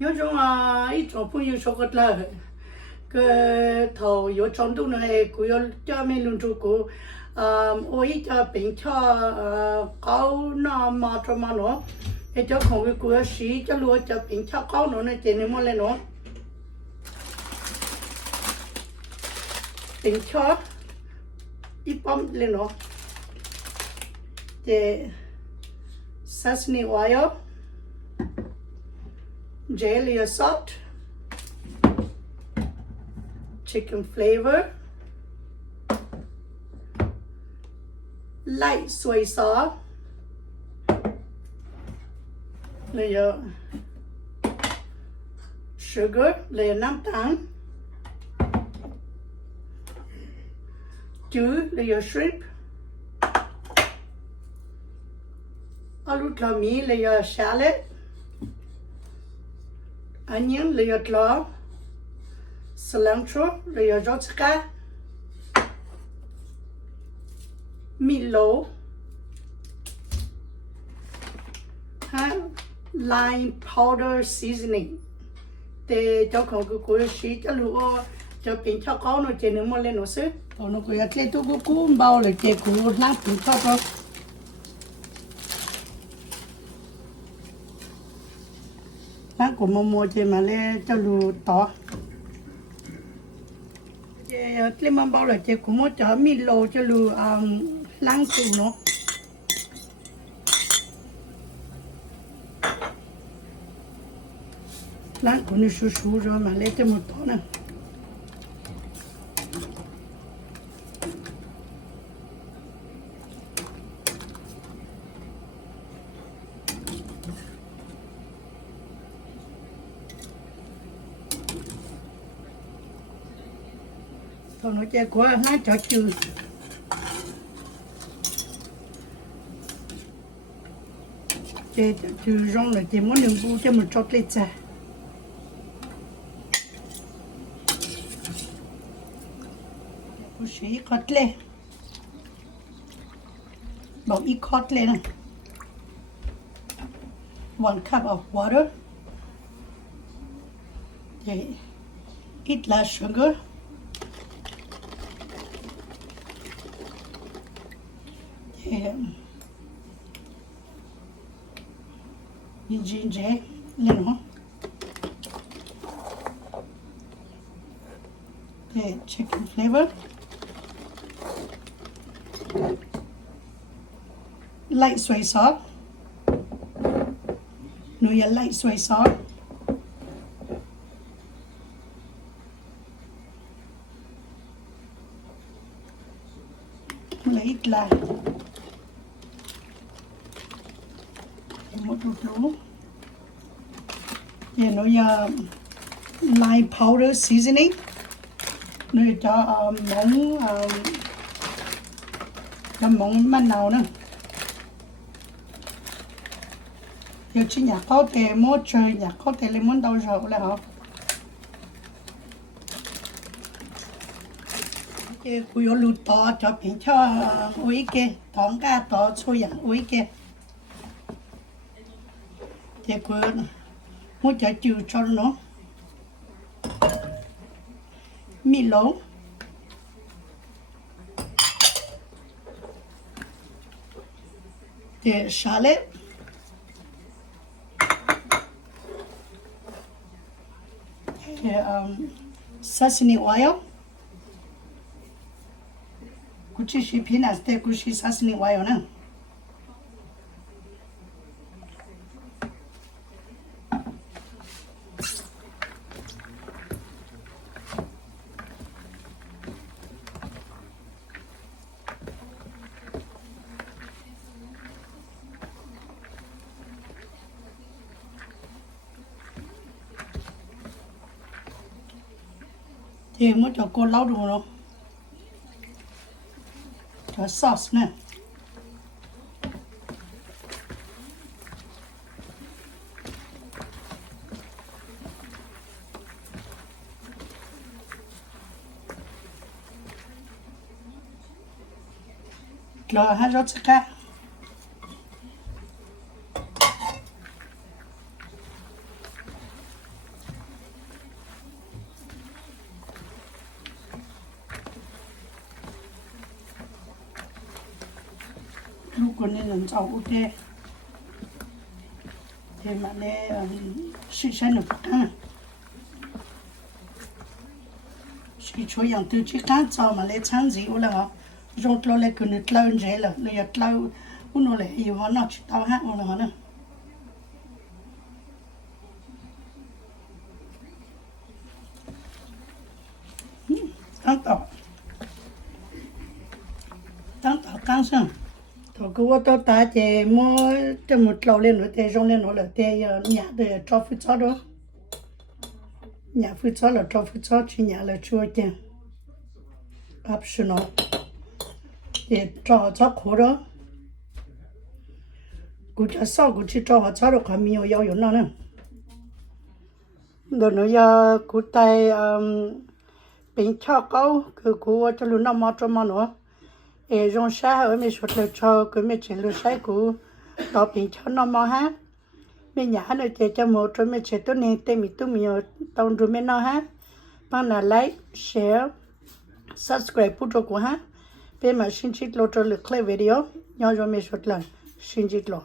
有种一种朋友说过了，个头有长度呢，还古要叫没弄出过，我一家平常搞那嘛做嘛喏，一家看个古要洗，就路就平常搞喏呢，今年么来喏，平常一般来喏，这 Sesame oil. Jelly or salt, chicken flavor, light soy sauce, layer sugar, layer nam tang, two layer shrimp, aloo tlami layer shallot, onion layer claw, cilantro layer jotska, meatloaf, lime powder seasoning. Để cho con cái cối xí cho lúa cho bình cho con nó chỉ nên mua lên nó xứ. Còn nó cái chế tôi cũng bao là chế cối nát bình cho con. Nát của mua chế mà lên cho lúa to. Chế lên mà bao là chế cũng mua cho mì lô cho lúa lăng củ nó. Lát của nó su rồi mà lấy cho một tó nè. Còn nó chơi của nó cho chừ. Chơi chừ rong là chơi muốn đường bu cho một chót lên trà. Push it cut le. About it cut le. 1 cup of water. Okay. Eat less sugar. Okay. Ginger, lemon. Okay, chicken flavor. Light soy sauce. No, your light soy sauce. Lấy là một chút. Yeah, no, your lime powder seasoning. No, cho món mặn nào nữa. Giờ chỉ nhà có thể mua chơi nhà có thể lấy món đau rau là hả? Cái cùi lụt to cho bình cho uế kia, tóm cá to xôi dạng uế kia. Cái cùi muốn cho chữ cho nó. Mì lấu. Cái Shallot. Sesame oil. Kuchi shi peanuts te kuchi sesame oil na. Thì muốn cho cô lau đồ rồi. Cho sauce nè. Rồi hai rót cá. quân nên làm giàu ok thì mà để sự sáng được cả sự cho yang từ chiếc cá giàu mà lấy chăn gì là họ rốt lo lấy cái nước lâu dễ là lấy lâu uno lấy yêu họ nó chỉ tao hát là họ nữa tăng tỏ căng sang thôi cứ tôi ta chỉ mua cho một lầu lên nữa thì rong lên nữa là thì nhà để cho phụ cho đó nhà phụ cho là cho phụ cho chỉ nhà là chua tiền optional để cho khổ đó cứ cho sau cứ chỉ cho họ cho được còn nhiều yêu nó nữa rồi nữa giờ cứ tay bình cho câu cứ cho luôn nó mót cho mà nữa rong xa ở mình xuất được cho cái mình chỉ được sai của tao bình cho nó mà ha mình nhả nó chỉ cho một rồi mình chỉ tôi nên tên mình tôi nhiều tao rồi mình nó ha bằng là like share subscribe phụ trợ của ha bên mà xin chích lô cho lực clip video nhau rồi mình xuất lần xin chích lô